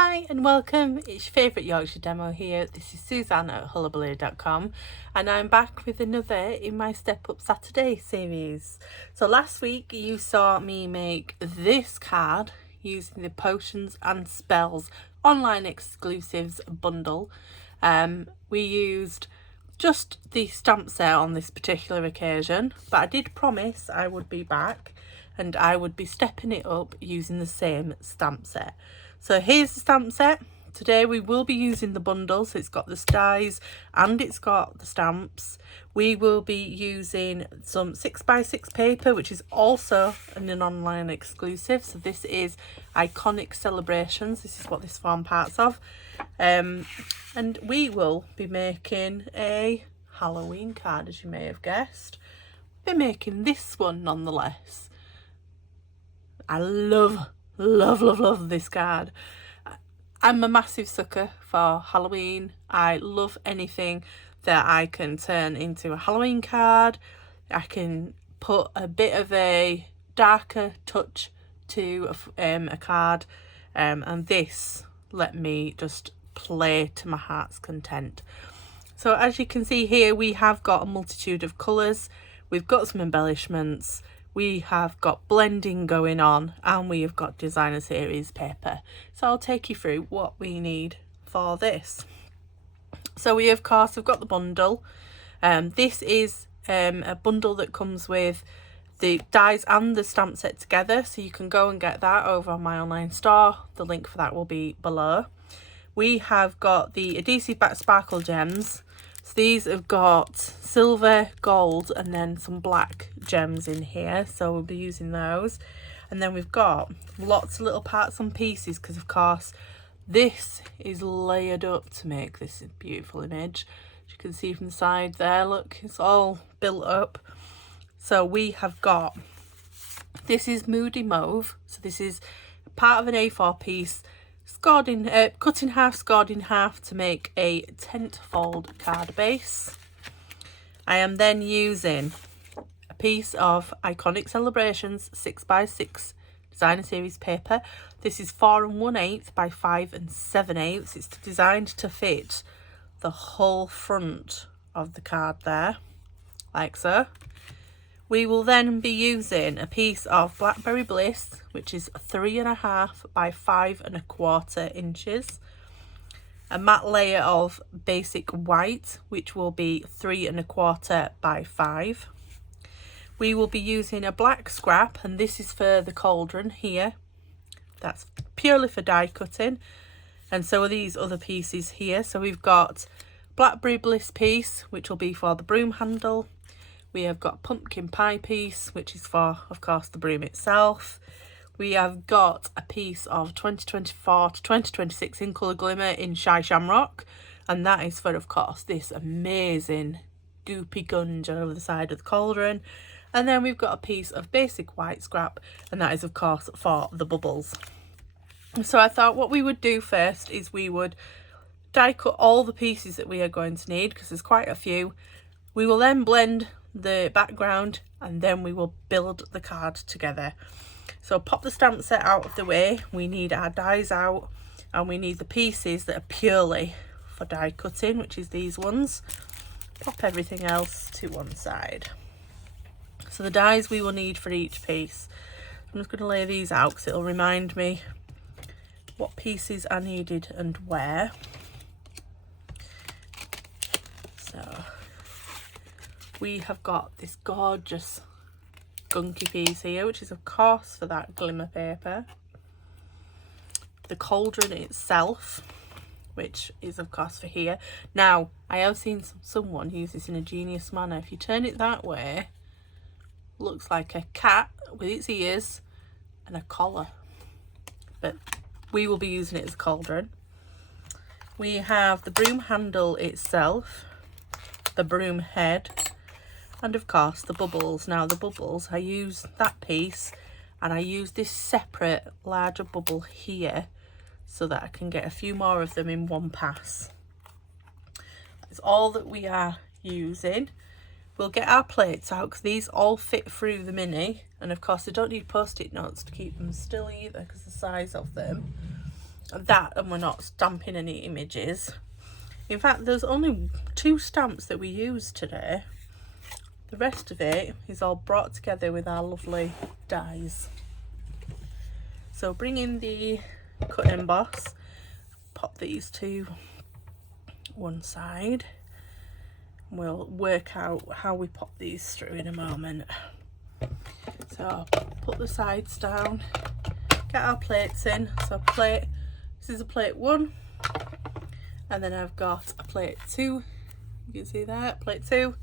Hi and welcome, it's your favourite Yorkshire demo here. This is Suzanne at Hullahbaloo.com and I'm back with another in my Step Up Saturday series. So last week you saw me make this card using the Potions and Spells online exclusives bundle. We used just the stamp set on this particular occasion, but I did promise I would be back and I would be stepping it up using the same stamp set. So here's the stamp set. Today we will be using the bundle, so it's got the dies and it's got the stamps. We will be using some 6x6 paper, which is also an online exclusive. So this is Iconic Celebrations. This is what this form parts of. And we will be making a Halloween card, as you may have guessed. We're making this one nonetheless. I love this card. I'm a massive sucker for Halloween. I love anything that I can turn into a Halloween card. I can put a bit of a darker touch to a card, and this let me just play to my heart's content. So as you can see here, we have got a multitude of colours. We've got some embellishments. We have got blending going on, and we have got designer series paper. So I'll take you through what we need for this. So we've got the bundle. This is a bundle that comes with the dies and the stamp set together, so you can go and get that over on my online store. The link for that will be below. We have got the adhesive back sparkle gems. So these have got silver, gold, and then some black gems in here. So we'll be using those. And then we've got lots of little parts and pieces, because of course this is layered up to make this beautiful image. As you can see from the side there, look, it's all built up. So we have got, this is Moody Mauve. So this is part of an A4 piece, cut in half, scored in half to make a tent fold card base. I am then using a piece of Iconic Celebrations 6x6 designer series paper. This is 4 1/8 by 5 7/8. It's designed to fit the whole front of the card there, like so. We will then be using a piece of Blackberry Bliss, which is 3.5 by 5 1/4 inches. A matte layer of basic white, which will be 3 1/4 by 5. We will be using a black scrap, and this is for the cauldron here. That's purely for die cutting. And so are these other pieces here. So we've got Blackberry Bliss piece, which will be for the broom handle. We have got pumpkin pie piece, which is for, of course, the broom itself. We have got a piece of 2024 to 2026 in colour glimmer in Shy Shamrock, and that is for, of course, this amazing goopy gunge over the side of the cauldron. And then we've got a piece of basic white scrap, and that is, of course, for the bubbles. So I thought what we would do first is we would die cut all the pieces that we are going to need, because there's quite a few. We will then blend the background, and then we will build the card together. So pop the stamp set out of the way. We need our dies out, and we need the pieces that are purely for die cutting, which is these ones. Pop everything else to one side. So the dies we will need for each piece. I'm just going to lay these out because it'll remind me what pieces are needed and where. So we have got this gorgeous gunky piece here, which is of course for that glimmer paper. The cauldron itself, which is of course for here. Now, I have seen someone use this in a genius manner. If you turn it that way, looks like a cat with its ears and a collar. But we will be using it as a cauldron. We have the broom handle itself, the broom head, and of course the bubbles. Now the bubbles, I use that piece and I use this separate larger bubble here so that I can get a few more of them in one pass. That's all that we are using. We'll get our plates out because these all fit through the mini, and of course they don't need post-it notes to keep them still either because the size of them. that, and we're not stamping any images. In fact, there's only 2 stamps that we used today. The rest of it is all brought together with our lovely dies. So bring in the cut and emboss, pop these to one side. We'll work out how we pop these through in a moment. So put the sides down, get our plates in. So this is a plate 1, and then I've got a plate 2. You can see that, plate 2.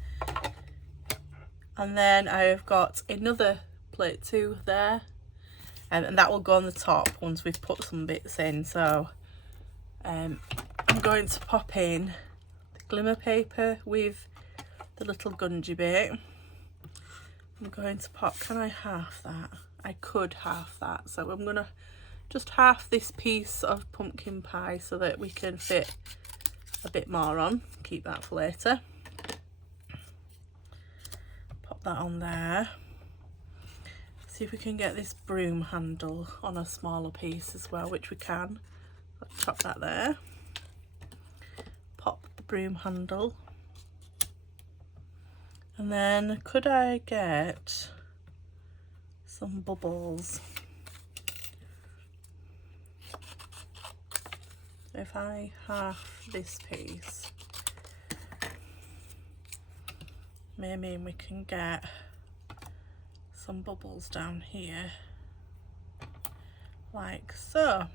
And then I've got another plate 2 there, and that will go on the top once we've put some bits in. So I'm going to pop in the glimmer paper with the little gungy bit. I'm going to pop, can I half that? I could half that. So I'm going to just half this piece of pumpkin pie so that we can fit a bit more on. Keep that for later. Pop that on there. See if we can get this broom handle on a smaller piece as well, which we can. Chop that there. Pop the broom handle. And then could I get some bubbles? If I half this piece, maybe we can get some bubbles down here, like so.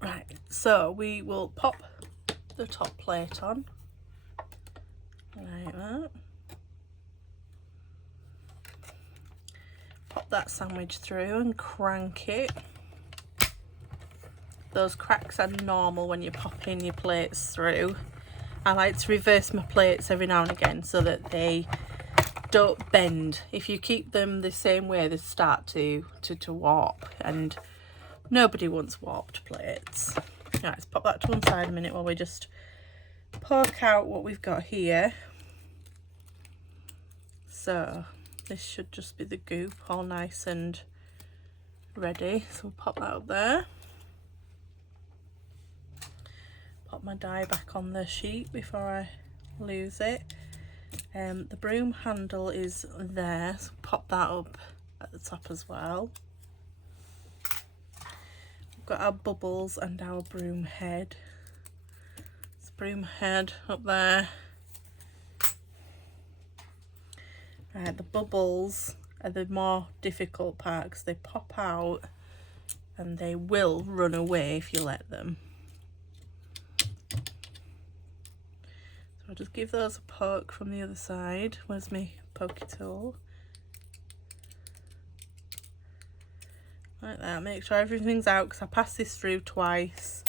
Right, so we will pop the top plate on, like that. Pop that sandwich through and crank it. Those cracks are normal when you're popping your plates through. I like to reverse my plates every now and again so that they don't bend. If you keep them the same way, they start to warp, and nobody wants warped plates. Right, let's pop that to one side a minute while we just poke out what we've got here. So this should just be the goop, all nice and ready. So we'll pop that up there. Pop my die back on the sheet before I lose it. The broom handle is there, so pop that up at the top as well. We've got our bubbles and our broom head. This broom head up there. The bubbles are the more difficult part because they pop out and they will run away if you let them. So I'll just give those a poke from the other side. Where's my pokey tool? Like that. Make sure everything's out because I passed this through twice.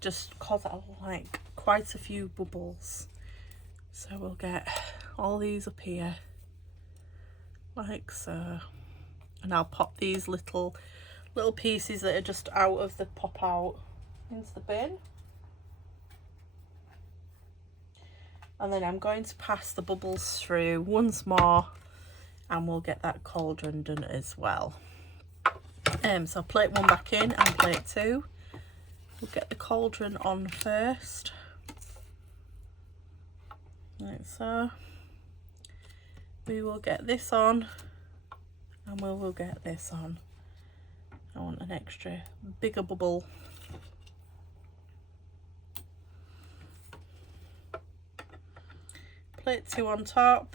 Just cause I like quite a few bubbles. So we'll get all these up here like so, and I'll pop these little pieces that are just out of the pop out into the bin. And then I'm going to pass the bubbles through once more and we'll get that cauldron done as well. So plate 1 back in and plate 2. We'll get the cauldron on first. Like so. We will get this on and we will get this on. I want an extra bigger bubble. Plate 2 on top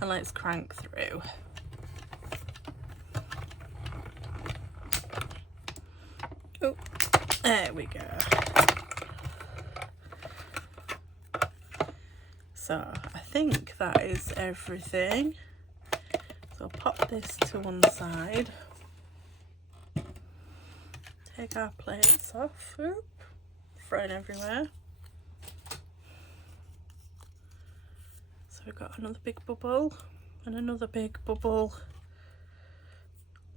and let's crank through. Oh, there we go. So I think that is everything. So pop this to one side. Take our plates off. Oop, thrown everywhere. So we've got another big bubble and another big bubble.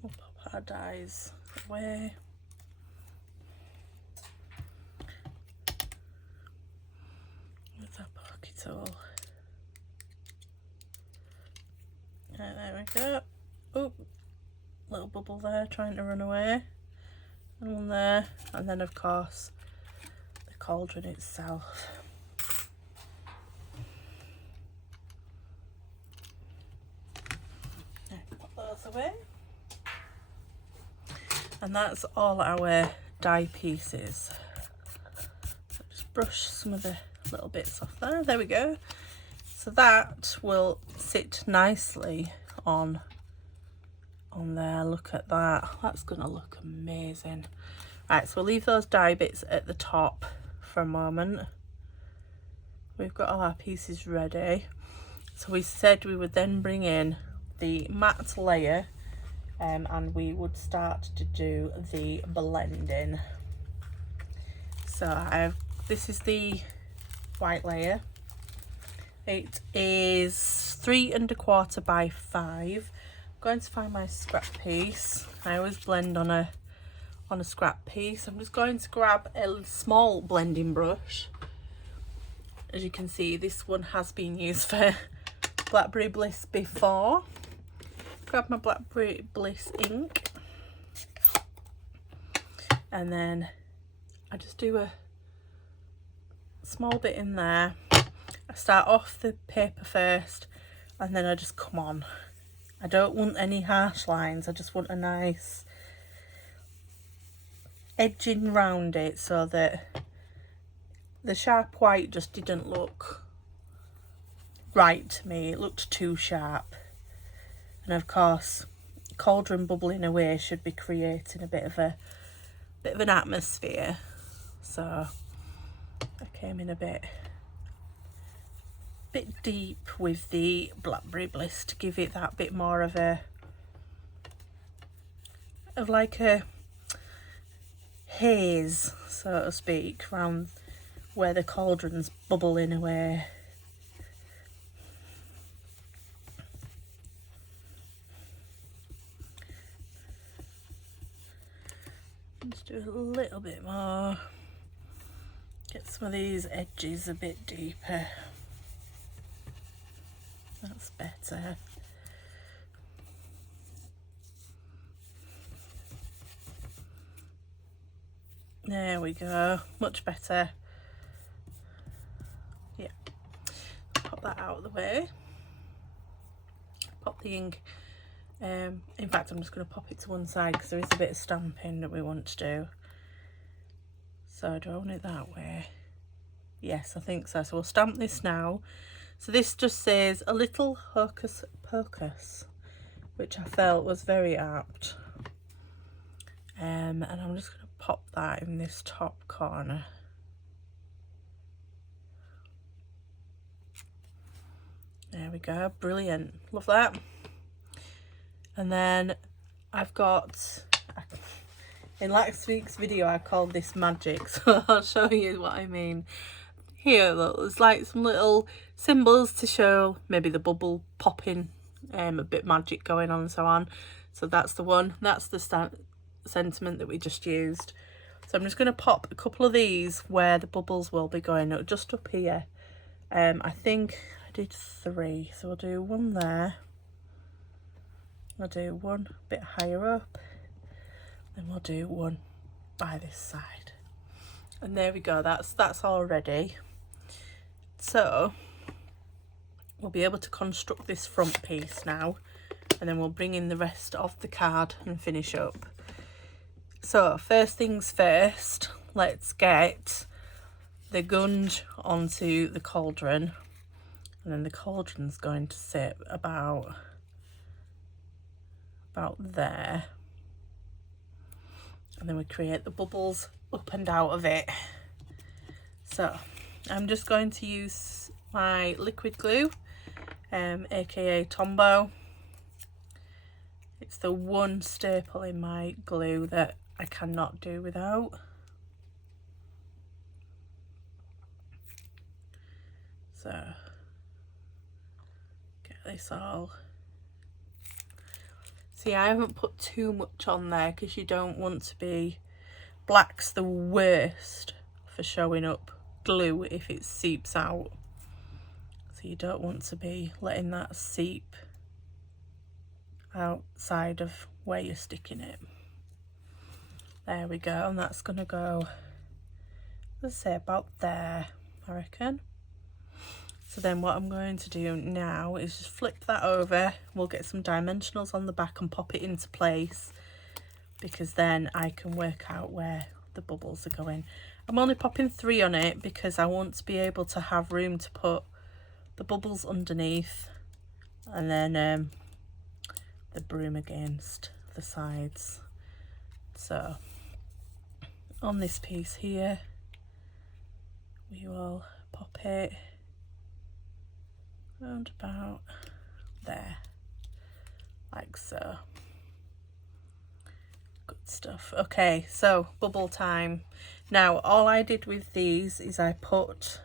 We'll pop our dies away. With our pocket tool. Right, there we go. Oh, little bubble there trying to run away, and one there, and then of course the cauldron itself. Put those away, and that's all our die pieces. So just brush some of the little bits off there. There we go. So that will sit nicely on there. Look at that, that's gonna look amazing. Right, so we'll leave those die bits at the top for a moment. We've got all our pieces ready. So we said we would then bring in the matte layer, and we would start to do the blending. So this is the white layer. It is 3 1/4 by 5. I'm going to find my scrap piece. I always blend on a scrap piece. I'm just going to grab a small blending brush. As you can see, this one has been used for Blackberry Bliss before. Grab my Blackberry Bliss ink, and then I just do a small bit in there. I start off the paper first, and then I just come on. I don't want any harsh lines, I just want a nice edging round it so that the sharp white just didn't look right to me. It looked too sharp. And of course, cauldron bubbling away should be creating a bit of an atmosphere. So I came in a bit deep with the Blackberry Bliss to give it that bit more of like a haze, so to speak, around where the cauldron's bubbling away. Let's do a little bit more, get some of these edges a bit deeper. That's better. There we go, much better. Yeah, pop that out of the way. Pop the ink. In fact, I'm just going to pop it to one side because there is a bit of stamping that we want to do. So do I want it that way? Yes, I think so. So we'll stamp this now. So this just says a little hocus pocus, which I felt was very apt. And I'm just going to pop that in this top corner. There we go, brilliant, love that. And then I've got, in last week's video I called this magic, so I'll show you what I mean. Here, look, there's like some little symbols to show maybe the bubble popping, a bit magic going on and so on. So that's the one, that's the sentiment that we just used. So I'm just going to pop a couple of these where the bubbles will be going up, just up here. I think I did 3, so I'll do one there. I'll do one a bit higher up, and we'll do one by this side. And there we go, that's all ready. So we'll be able to construct this front piece now, and then we'll bring in the rest of the card and finish up. So first things first, let's get the gunge onto the cauldron, and then the cauldron's going to sit about there, and then we create the bubbles up and out of it. So I'm just going to use my liquid glue, aka Tombow. It's the one staple in my glue that I cannot do without. So get this all. See, I haven't put too much on there because you don't want to be, black's the worst for showing up glue if it seeps out. So you don't want to be letting that seep outside of where you're sticking it. There we go, and that's going to go, let's say about there, I reckon. So then what I'm going to do now is just flip that over. We'll get some dimensionals on the back and pop it into place, because then I can work out where the bubbles are going. I'm only popping 3 on it because I want to be able to have room to put the bubbles underneath, and then the broom against the sides. So on this piece here, we will pop it round about there, like so. Good stuff. Okay, so bubble time. Now all I did with these is I put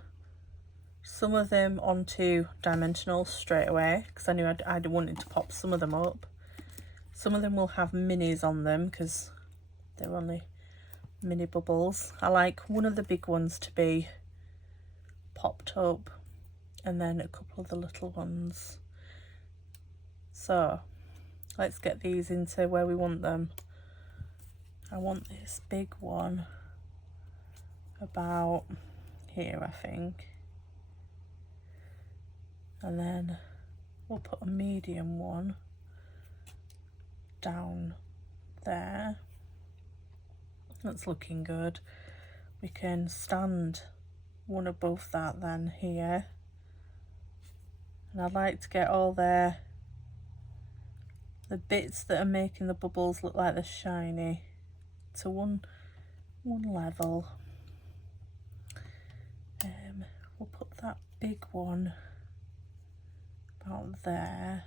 some of them onto dimensionals straight away, because I knew I'd wanted to pop some of them up. Some of them will have minis on them because they're only mini bubbles. I like one of the big ones to be popped up, and then a couple of the little ones. So let's get these into where we want them. I want this big one about here, I think, and then we'll put a medium one down there. That's looking good. We can stand one above that then here, and I'd like to get all the bits that are making the bubbles look like they're shiny to one level. We'll put that big one about there.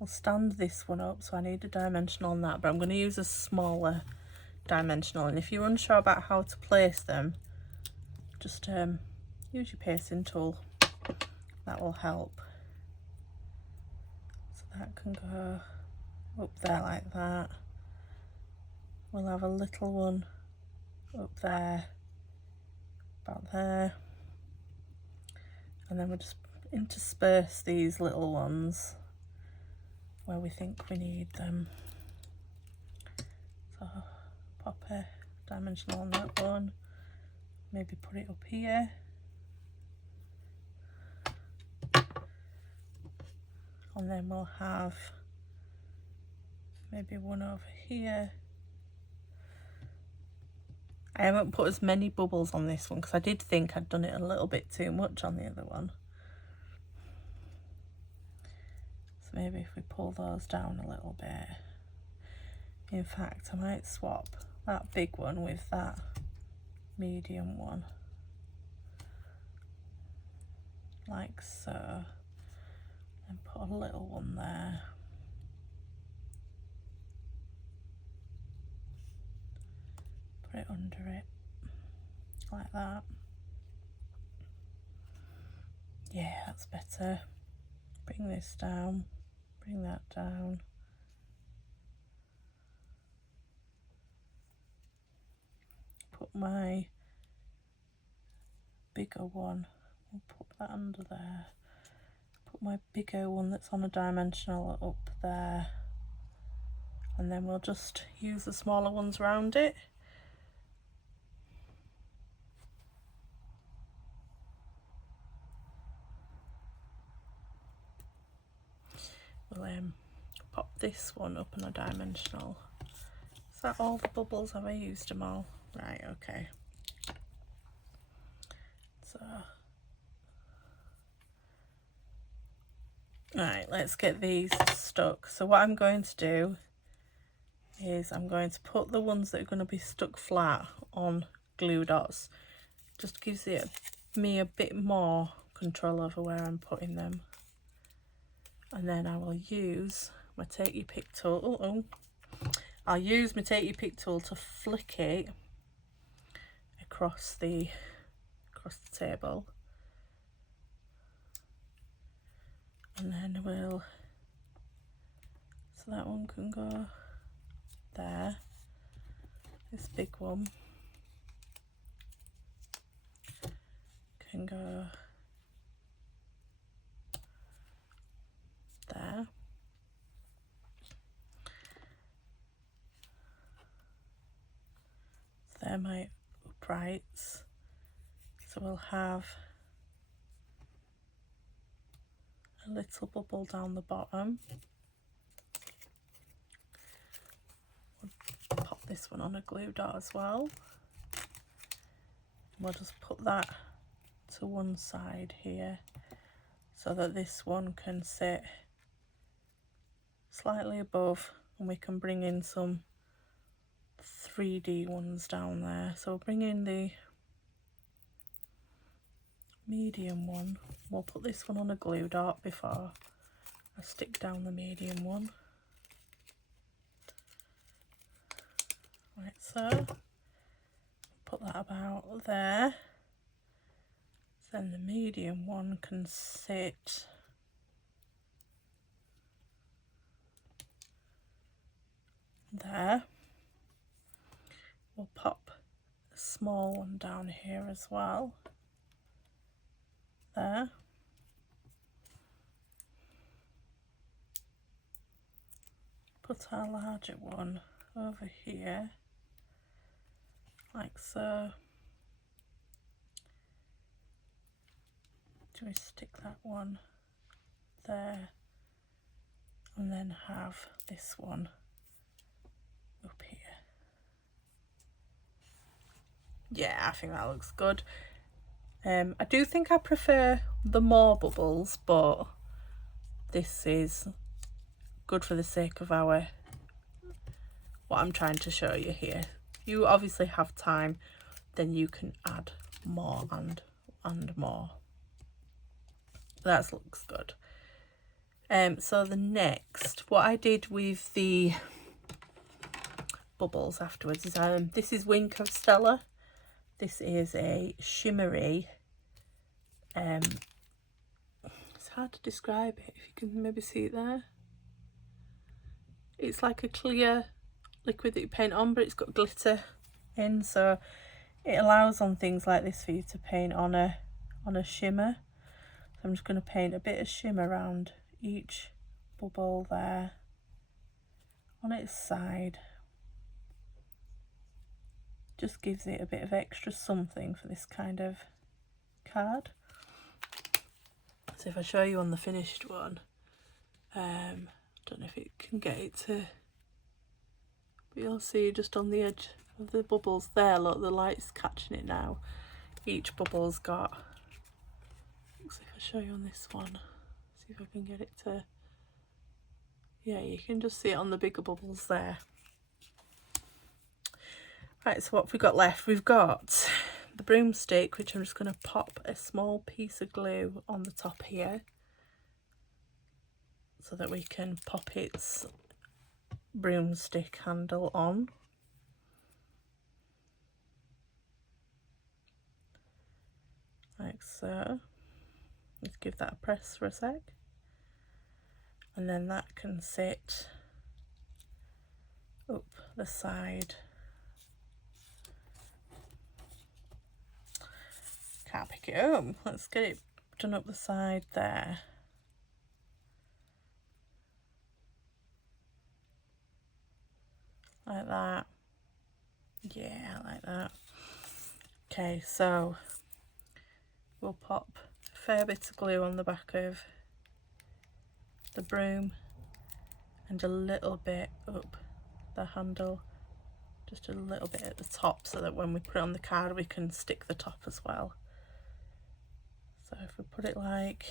I'll stand this one up, so I need a dimensional on that, but I'm going to use a smaller dimensional. And if you're unsure about how to place them, just use your pasting tool. That will help. So that can go up there like that. We'll have a little one up there, about there, and then we'll just intersperse these little ones where we think we need them. So pop a dimensional on that one, maybe put it up here, and then we'll have maybe one over here. I haven't put as many bubbles on this one because I did think I'd done it a little bit too much on the other one. So maybe if we pull those down a little bit. In fact, I might swap that big one with that medium one, like so, and put a little one there. Put it under it, like that. Yeah, that's better. Bring this down, bring that down. Put my bigger one, we'll put that under there. Put my bigger one that's on a dimensional up there, and then we'll just use the smaller ones around it. We'll pop this one up on a dimensional. Is that all the bubbles? Have I used them all? Right, okay. So, right, let's get these stuck. So what I'm going to do is I'm going to put the ones that are going to be stuck flat on glue dots. Just gives me a bit more control over where I'm putting them. And then I will use my take your pick tool. I'll use my take your pick tool to flick it across the table, and then so that one can go there. This big one can go there. They're my uprights. So we'll have a little bubble down the bottom. We'll pop this one on a glue dot as well. We'll just put that to one side here so that this one can sit slightly above, and we can bring in some 3D ones down there. So we'll bring in the medium one. We'll put this one on a glue dot before I stick down the medium one, like so. Put that about there. Then the medium one can sit there. We'll pop a small one down here as well. There. Put our larger one over here, like so. Do we stick that one there, and then have this one up here? Yeah, I think that looks good. I do think I prefer the more bubbles, but this is good for the sake of what I'm trying to show you here. You obviously have time, then you can add more and more. That looks good. So the next, what I did with the bubbles afterwards is this is Wink of Stella. This is a shimmery, it's hard to describe it, if you can maybe see it there. It's like a clear liquid that you paint on, but it's got glitter in, so it allows on things like this for you to paint on a shimmer. So I'm just going to paint a bit of shimmer around each bubble there on its side. Just gives it a bit of extra something for this kind of card. So if I show you on the finished one, don't know if it can get it to, but you'll see just on the edge of the bubbles there, look, the light's catching it now. Each bubble's got, let's see if I show you on this one, see if I can get it to, yeah, you can just see it on the bigger bubbles there. Right, so what have we got left? We've got the broomstick, which I'm just going to pop a small piece of glue on the top here so that we can pop its broomstick handle on. Like so. Let's give that a press for a sec. And then that can sit up the side. Can't pick it up. Let's get it done up the side there. Like that. Yeah, like that. Okay, so we'll pop a fair bit of glue on the back of the broom and a little bit up the handle, just a little bit at the top, so that when we put it on the card we can stick the top as well. So if we put it like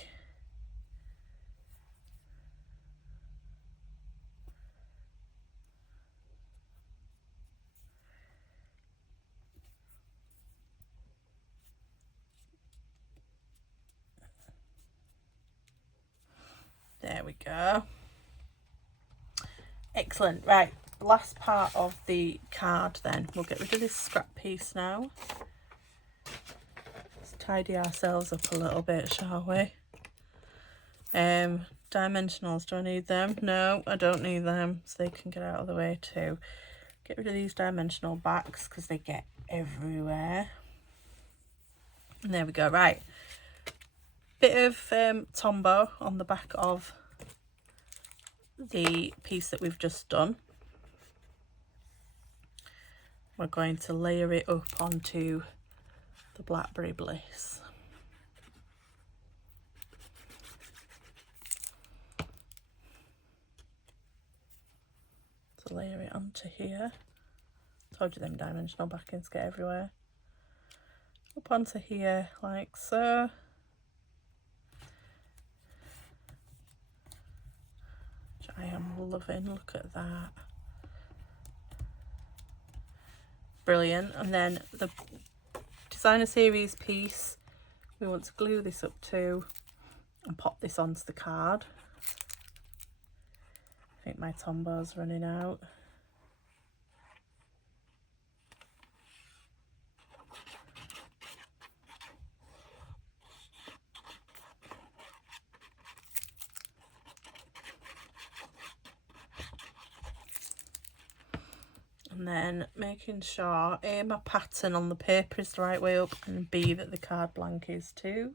there we go. Excellent. Right, last part of the card then. We'll get rid of this scrap piece now. Let's tidy ourselves up a little bit, shall we? Dimensionals, do I need them? No, I don't need them, so they can get out of the way too. Get rid of these dimensional backs because they get everywhere. And there we go. Right, bit of Tombow on the back of the piece that we've just done. we're going to layer it up onto the Blackberry Bliss. So layer it onto here. Told you them dimensional backings get everywhere. Up onto here like so. Which I am loving, look at that. Brilliant. And then the designer series piece, we want to glue this up to and pop this onto the card. I think my Tombo's running out. And then making sure A, my pattern on the paper is the right way up, and B, that the card blank is too.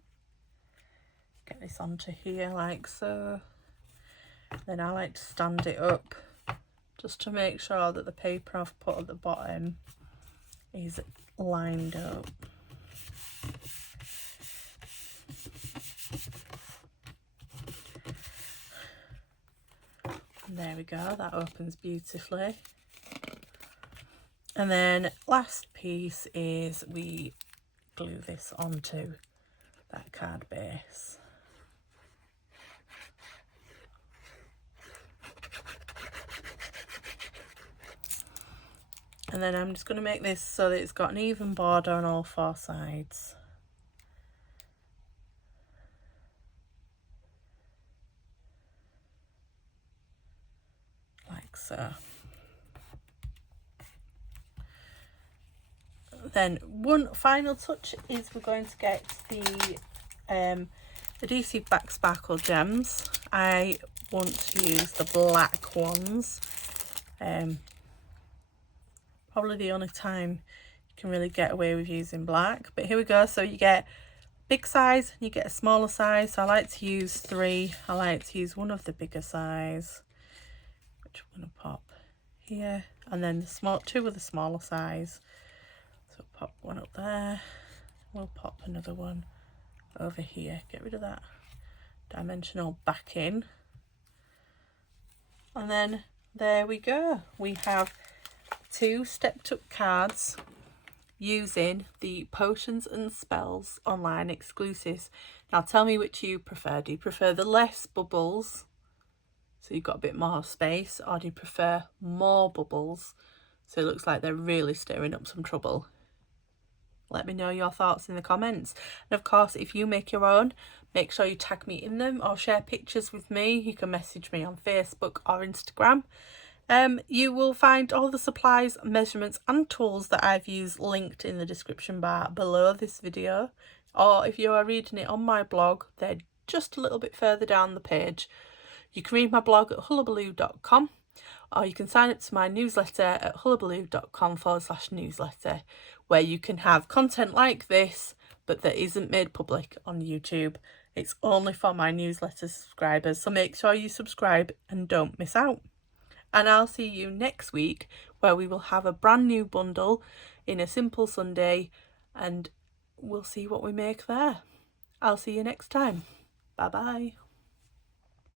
Get this onto here like so. Then I like to stand it up just to make sure that the paper I've put at the bottom is lined up. And there we go, that opens beautifully. And then last piece is we glue this onto that card base. And then I'm just going to make this so that it's got an even border on all four sides. Like so. Then one final touch is we're going to get the adhesive back sparkle gems. I want to use the black ones. Probably the only time you can really get away with using black, but here we go. So you get big size and you get a smaller size. So I like to use 3. I like to use one of the bigger size, which I'm going to pop here, and then the 2 of the smaller size. So pop one up there, we'll pop another one over here, get rid of that dimensional backing, and then there we go. We have 2 stepped up cards using the Potions and Spells online exclusives. Now tell me which you prefer. Do you prefer the less bubbles, so you've got a bit more space, or do you prefer more bubbles so it looks like they're really stirring up some trouble? Let me know your thoughts in the comments. And of course, if you make your own, make sure you tag me in them or share pictures with me. You can message me on Facebook or Instagram. You will find all the supplies, measurements and tools that I've used linked in the description bar below this video. Or if you are reading it on my blog, they're just a little bit further down the page. You can read my blog at hullahbaloo.com, or you can sign up to my newsletter at hullahbaloo.com/newsletter, where you can have content like this, but that isn't made public on YouTube. It's only for my newsletter subscribers, so make sure you subscribe and don't miss out. And I'll see you next week, where we will have a brand new bundle in a simple Sunday, and we'll see what we make there. I'll see you next time. Bye bye.